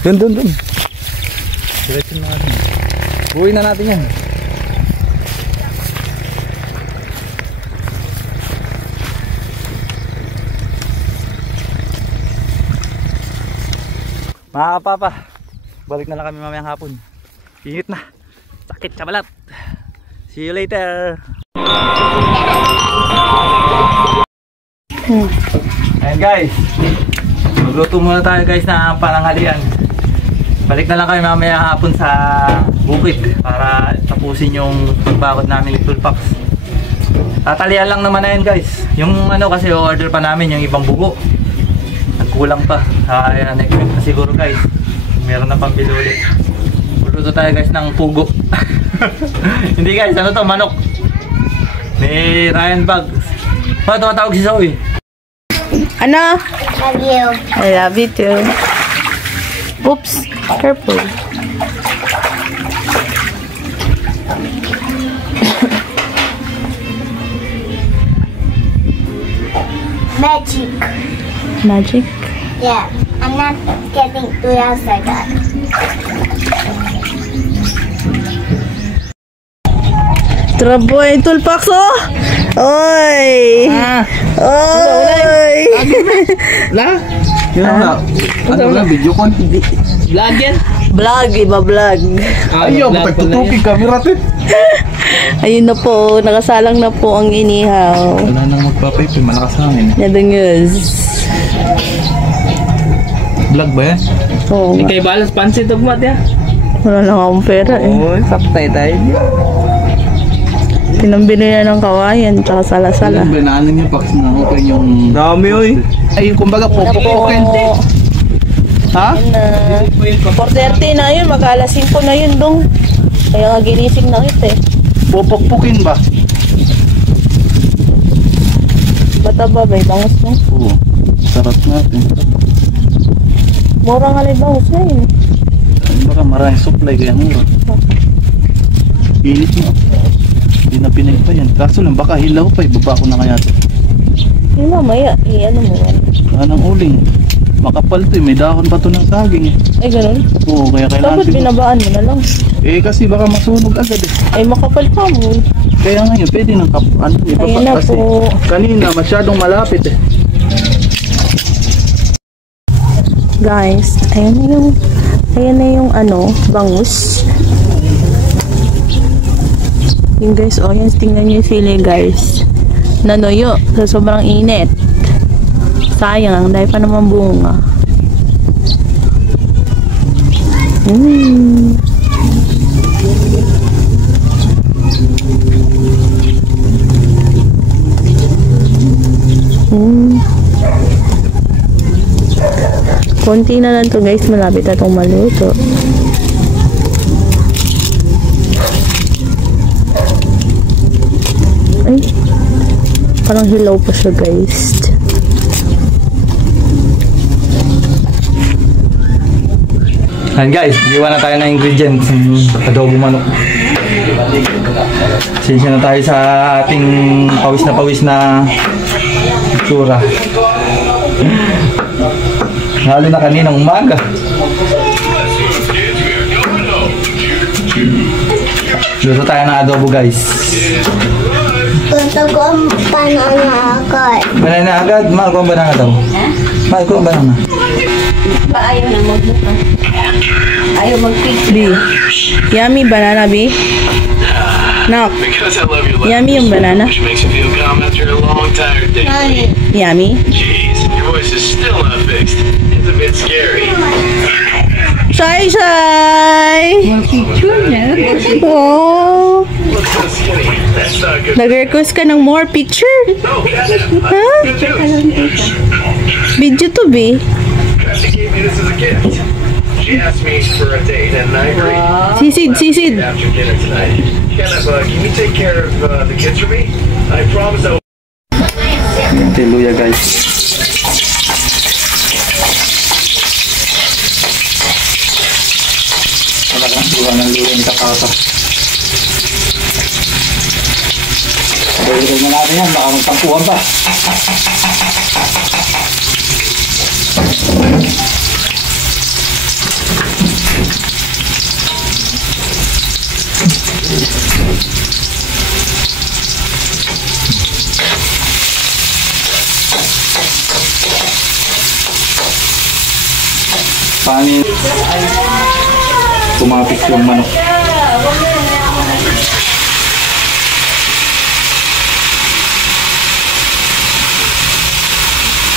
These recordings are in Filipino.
Dun. Diretso na natin. Buuin na natin yan. Mga kapapa, balik na lang kami mamayang hapon. Init na. Sakit sa balat. See you later. Ayan guys, magluto muna tayo guys na pananghalian. Balik na lang kami mamaya hapon sa bukid para tapusin yung pagbakod namin ni Tulpax. Tatalian lang naman na yan guys. Yung ano kasi order pa namin yung ibang buko. Nagkulang pa. Kaya next week na siguro guys. Meron na pambili ulit. Magluto tayo guys ng pugo. Hindi guys, ano to? Manok. May Ryan Bag. Ano tumatawag si Zoe? Ano? Love you. I love you too. Oops, careful. Magic. Magic? Yeah, I'm not getting too outside that. Traboy, Tulpax oh! Oy! Oy! La? Ano lang, video con? Vlog yan? Vlog, iba vlog. Ayaw, matagtutukin camera tin. Ayun na po, nakasalang na po ang inihaw. Wala nang magpapaypay, malakas hangin. Yadong news. Vlog ba yan? Oo. Hindi kayo balas pansit ugmat ya? Wala lang akong pera eh. Oo, saktay tayo. Pinambili na ng kawayan, tsaka sala-sala. Alam ba na yung box na open yung... Dami oy. Ay, kumbaga pupukukin. Ha? 4:30 na yun, mag-alas 5 na yun dong. Kaya nga ginising na kita eh. Pupukpukin ba? Bata ba, may bangus mo? Oo. Sarap natin. Mura nga lang bangus na yun. Baka maraming supply kaya mura. Init mo. Hindi na pinay pa yan. Kaso lang baka hilaw pa. Ibaba ko na kaya ito. Yung mamaya, ano mo yan? Anong uling. Makapal to eh. May dahon pa to ng saging eh. Ay ganun? Oo, kaya kailangan Dapat binabaan mo na lang. Eh kasi baka masunog agad eh. Ay makapal ka mo. Kaya ngayon pwede nang ano, ibaba Ayun na kasi. po. Kanina masyadong malapit eh. Guys, ayan na yung ano, bangus. Yung guys, oh, yan, tingnan nyo yung sili guys. Nanuyo sa sobrang init. Sayang, dahil pa naman bunga. Konti na lang to guys, malapit na itong maluto. Ay, parang hilaw pa siya guys. Ayan guys, iwan na tayo ng ingredients adobo manok. Sinsya na tayo sa ating pawis na itsura. Lalo na kaninang umaga. Luto tayo ng adobo guys. Gusto ko ang banana agad. Banana agad? Mahal ko ang banana daw. Mahal ko ang banana. Ayaw na magbuka. Ayaw mag-picture. Yummy banana, B. No. Yummy yung banana. Yummy. Jeez, your voice is still not fixed. It's a bit scary. Shy! Oh. Look so skinny. That's not good. Nag-request ka ng more picture? Oh, Huh? good news. Video to, B. She gave me this as a gift. She asked me for a date, and I agreed. Sisid. After dinner tonight. Can you take care of the kids for me? I promise I will. Luya guys. Talagang buwan ng luya ni Kapapa. Balik na natin yan, baka magtampuhan pa. Panin. Tumapik yung manok.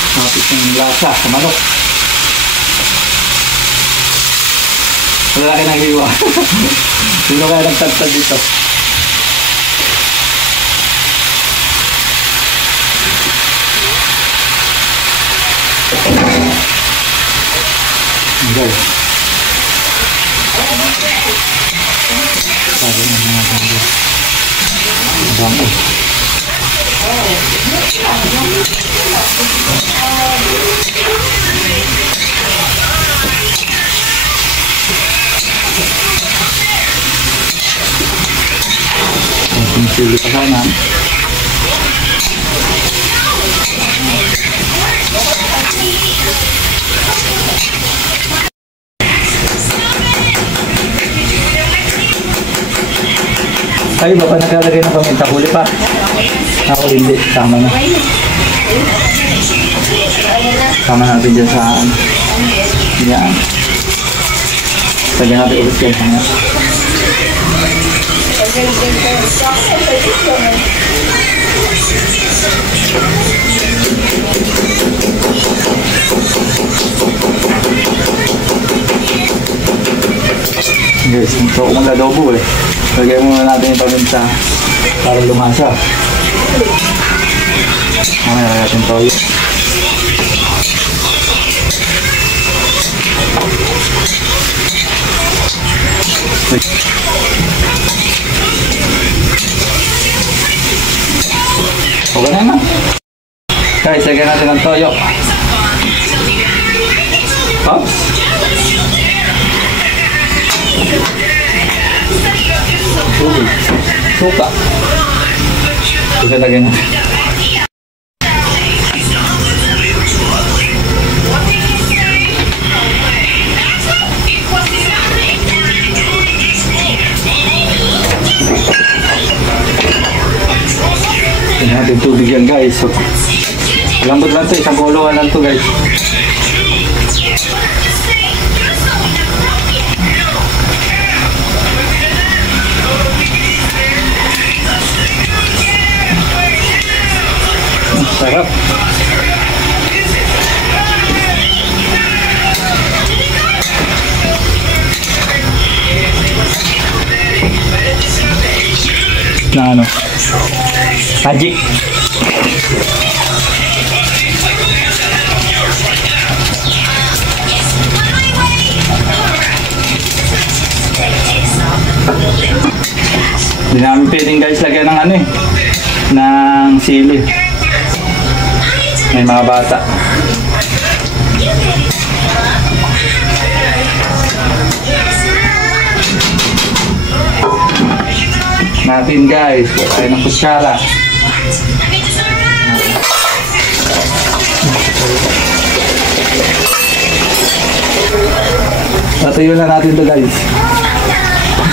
Tumapik yung lasa sa manok. Wala ka nang hiwa. Sino kaya nagtagtag dito? Okay. Sabi na mga tanda. Bangko. Ang sili pa sana. Kayo ba pa nakalagay ng paminta? Huli pa? Ako hindi. Tama na. Tama natin dyan sa yan. Sagyan natin ulit yan. Guys, ito ako mag-adobo eh. Lagay muna natin yung paminta para lumasa. Mamaya lagay natin toyo. Okay na na. Guys, lagyan natin ng toyo. Pops. Suka. Suka lagay natin. Tingnan natin tubig yan guys. So, lambot lang ito. Isang kulungan lang ito guys. Sarap. Na ano? Magic. Hindi namin pwedeng guys lagyan ng ano eh. Ng sili. May mga bata. Natin guys, tayo ng kutsara. Patuyo na natin to guys.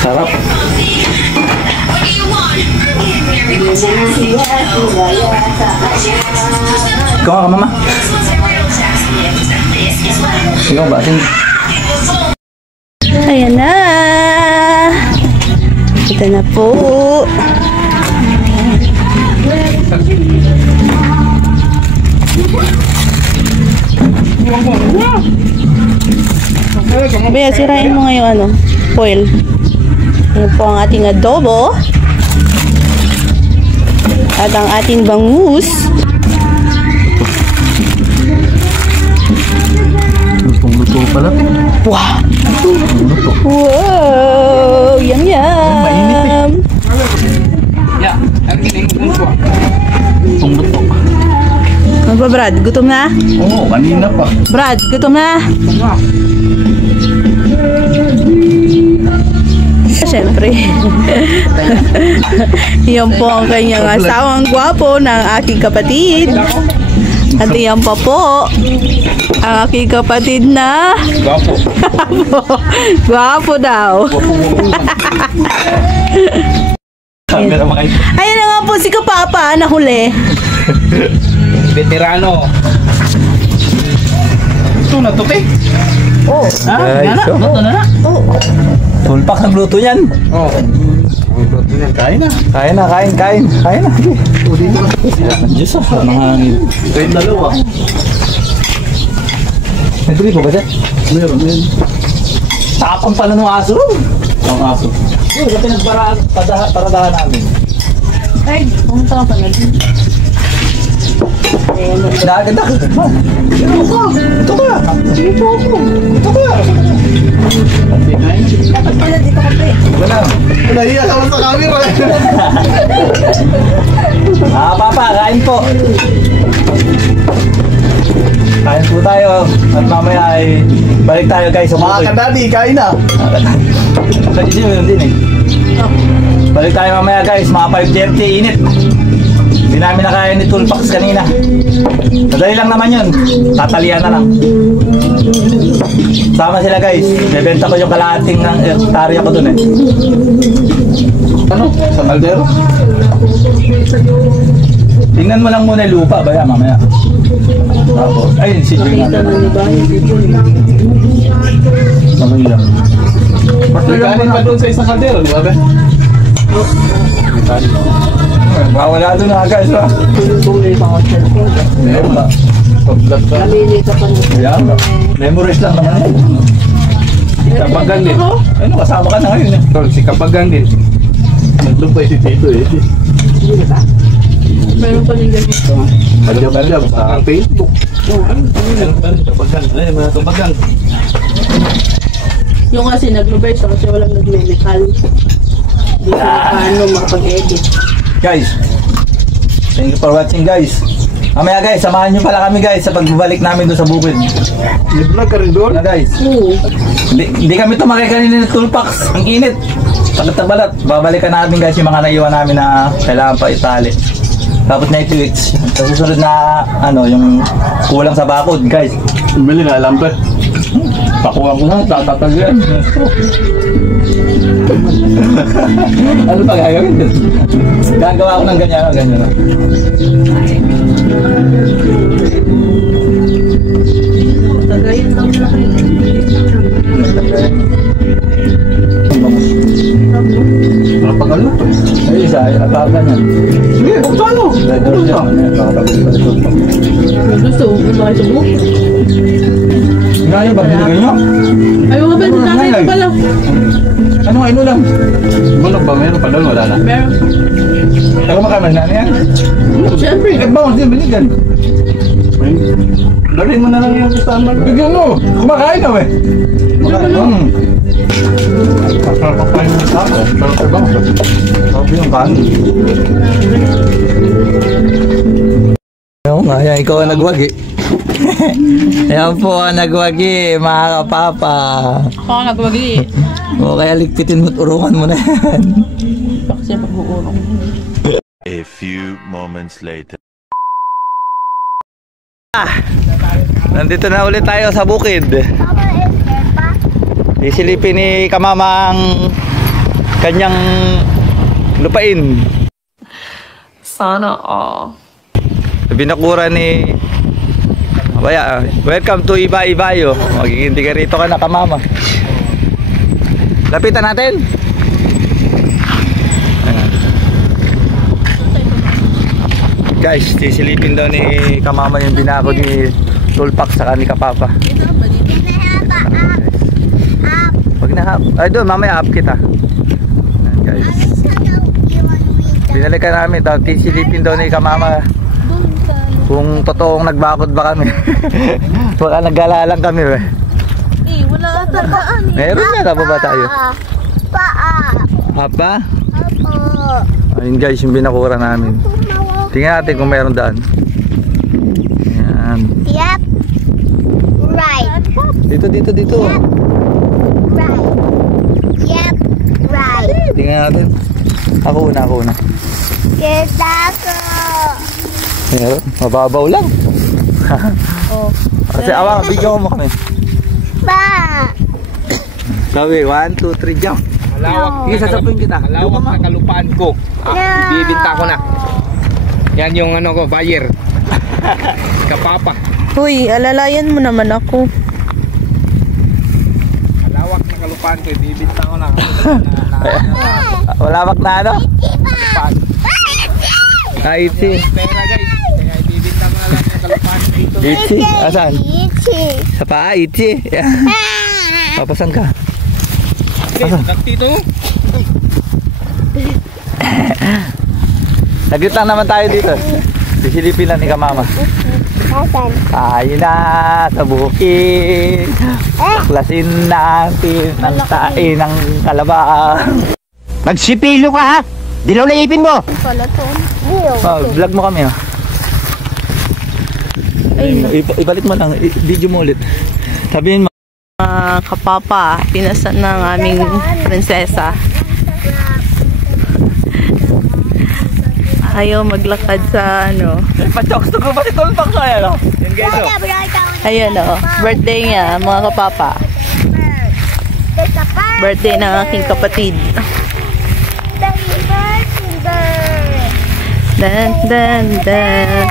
Sarap. Ikaw ka mama? Ikaw ba? Ayan na. Ito na po. Bea, sirain mo ngayon ano, foil. Yan po ang ating adobo. At ang ating bangus. Lutong-luto pala. Wow! Wow! Yum yum! Ya, ang gining ko. Lutong-luto. Ano ba Brad? Gutom na? Oo, kanina pa. Brad, gutom na? Siyempre. Yan po ang kanyang asawang gwapo ng aking kapatid. At yan pa po, ang aking kapatid na Gwapo. gwapo daw. Camera mga ito. Ayun na nga po si Kapapa, nahuli. Veterano. Ito na to, te. Oh. Guys, so, Oh. tulpak nagluto yan. Oh. Kain na. Kain na, kain. Kain na. Diyos ah, mga hangin. Ito yung dalawa. May tuloy po ba siya? Meron. Tapang pala ng aso. Ang aso. Yun, sa pinagparadahan namin. Ay, pumunta ka pala din. Naganda ka. Ito ka. Ito ka. Dapat pala dito ka pre. Wala. Nahiya ka sa camera. Papa, kain po. Kain po tayo. At mamaya ay balik tayo guys sa Mga bukid. kadadi, kain na. Sa Gigi meron din eh. Balik tayo mamaya guys, mga 5:30 init. Hindi namin nakain ni Toolpax kanina. Madali lang naman yun. Tatalian na lang. Sama sila guys. Bebenta ko yung kalahating ng hektarya ko dun eh. Ano? Sa kaldero? Tingnan mo lang muna yung lupa ba yan mamaya. Tapos, ayun si Jing. Sabay lang. May kanin pa doon sa isang kaldero, di ba ba? Wala doon na guys ha. Meron na. Pag-vlog ka. Ayan. Memorize lang naman yan. Si Kabagan din. Ayun, kasama ka na ngayon eh. Tol, si Kabagan din. Naglumpay si Tito eh. Meron pa rin ganito. Padjab-jab sa Facebook. Kabagan. Ayun, mga kabagan. Yung kasi naglubay siya kasi walang nag-medical. Hindi siya paano makapag-edit. Guys, thank you for watching guys. Mamaya guys, samahan nyo pala kami guys sa pagbabalik namin doon sa bukid. May vlog ka rin doon? Na guys, Oo. hindi kami tumakay kanina ng Toolpax. Ang init. Takot na balat. Babalikan natin guys yung mga naiwan namin na kailangan pa itali. Tapos na i-twitch. Sa susunod na ano, yung kulang sa bakod guys. Bili na alam pa. Pakuha ko na, tatatagyan. Ano pa gagawin doon? Gagawa ko ng ganyan. Tagayin lang na Napag ano to? Ay, isa, atakan yan. Sige, paano? gusto, kumain sa buko. Ngayon ba, binigay nyo? Ayaw nga ba, nanay ko pala. Ano nga, ino lang? Bulog ba? Meron pa doon? Wala na. Meron. Taga makaman na yan. Siyempre. Nagbawas din, binigyan. Dalhin mo na lang yung kasama. Bigyan mo, kumakain na eh. Papakain mo sa akin. Pero sa bang? Sabi yung kanin. Oo nga, yan, ikaw ang nagwagi. Yan po ang nagwagi, mga kapapa. Ako ang nagwagi. O kaya ligpitin mo't urungan mo na yan. Kasi pag-uurong. A few moments later. Nandito na ulit tayo sa bukid. Isilipin ni Kamama ang kanyang lupain. Sana all. Binakura ni Abaya, welcome to Iba-Ibayo. Magiging ka rito ka na, Kamama. Lapitan natin. Ayan. Guys, sisilipin daw ni Kamama yung binako ni Toolpax sa ni Kapapa. Wag na hap. Ay doon, mamaya up kita. Ayan, guys. Binalikan namin daw, sisilipin daw ni Kamama kung totoong nagbakod ba kami. Baka naggala lang kami eh. Wala tagaan eh. Meron na, tapa ba tayo? Apa? Ayun guys, yung binakura namin. Tingnan natin kung meron daan. Ayan. Yep. Right. Dito. Right. Yep. Right. Tingnan natin. Ako una. Kita ko. Meron, mababaw lang. Oh. Kasi awang, video mo kami. Ba! Sabi, 1, 2, 3, jump. Sige, sasapuin kita. Malawak na kalupaan ko. Ibibinta ko na. Yan yung ano ko, buyer. Kapapa. Uy, alalayan mo naman ako. Malawak na kalupaan ko, ibibinta ko na. Malawak na ano? Kalupaan. Itzy. Pera guys. Kaya ibibinta ko na lang yung kalupaan dito. Itzy? Asan? Itchy. Sa paa, Itzy. Papasan ka. Okay, dito. Naglit lang naman tayo dito. Sisilipin lang ni Kamama. Asan? Tayo na sa bukid. Klasin natin ang tae ng kalabaw. Magsipilo ka ha! Dilaw na ipin mo! Vlog mo kami ha. Ibalik mo lang, video mo ulit. Sabihin mo. Kapapa, pinasan ng aming prinsesa. Ayaw maglakad sa ano. Pa-chokes to ko ba si Tulpak na yan? Yan guys oh. Ayun birthday niya mga kapapa. Birthday ng aking kapatid. Dan dan dan.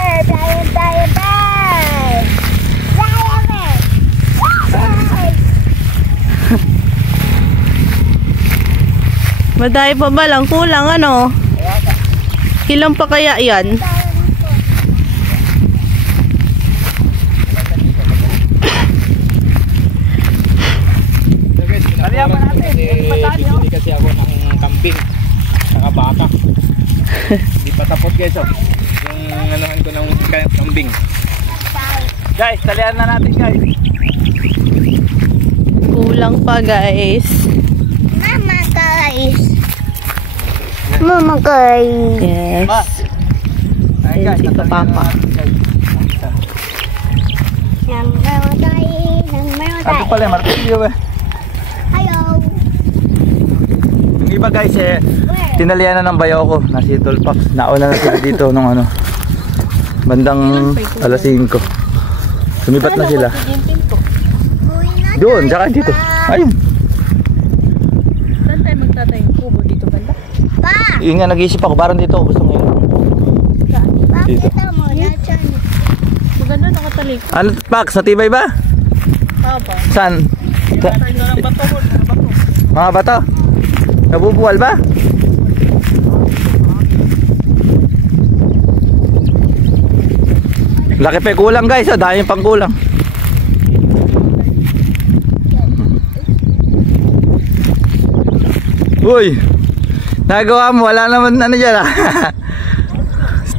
Madaya pa ba lang? Kulang ano? Ilang pa kaya yan? Bibili kasi ako ng kambing. Saka baka. Hindi pa tapos guys oh. Yung anuhan ko ng kambing. Guys, talian na natin guys. Kulang pa guys. Mama guys. Mama guys. Yes. Ayan si Kapapa. Ano pala yung martilyo eh. Ayaw. Yung iba guys tinalian na ng bayaw ko na si Tulpak. Nauna na sila dito nung ano. Bandang alas 5. Sumipat na sila. Doon, tsaka dito. Ayun. Saan tayo magtatay yung kubo dito banda? Pa! Yun nga nag-iisip ako. Parang dito gusto ngayon. Dito. Pakita mo na dyan. Maganda nakatalik. Ano Pak? Sa tibay ba? Papa. Saan? Sa, mga bato? Nabubuwal ba? Laki pa kulang guys, dahil pang kulang. Uy, nagawa mo, wala naman ano dyan ah.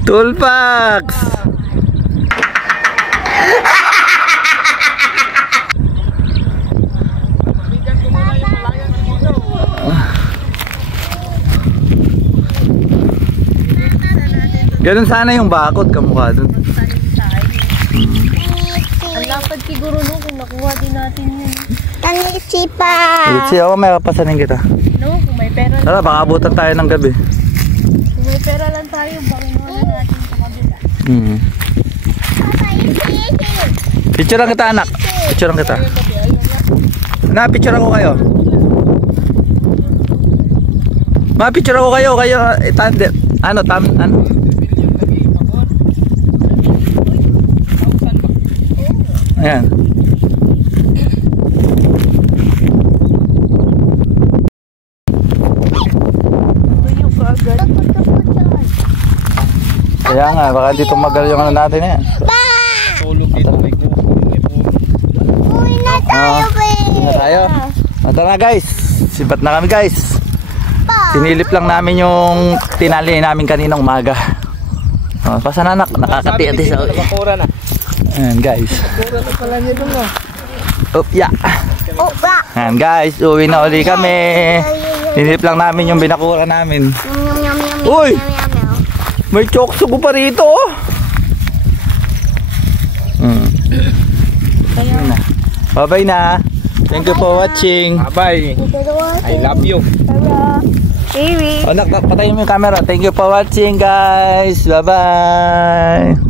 Tulpaks. Ganun sana yung bakod kamukha dun. Ang lapad siguro no kung nakuha din natin yun. Tanisi pa. Itzy, ako may kapasanin kita. No, kung may pera. Tara, baka abutan tayo ng gabi. Kung may pera lang tayo, baka mga natin sa kabila. Picture lang kita anak. Picture lang kita. Na-picture ako kayo. Ma-picture ako kayo. Kayo, tandem. Ano, ano? Ayan. Kaya nga, baka dito magal yung ano natin yan. Tulog dito may Uwi na tayo, babe. Uwi na tayo. Ito na guys. Sibat na kami guys. Sinilip lang namin yung tinali namin kaninang umaga. Pasan anak, nakakati-ati sa uli. bakura na. Ayan guys. Bakura na pala nito no. Upya. Opa. Ayan guys, uwi na uli kami. Sinilip lang namin yung binakura namin. Yum, yum, yum, Uy! yum, yum, yum. May choksugo pa rito oh. Bye-bye na. Thank you for watching. Bye. I love you. Baby. Anak, patayin mo yung camera. Thank you for watching guys. Bye-bye.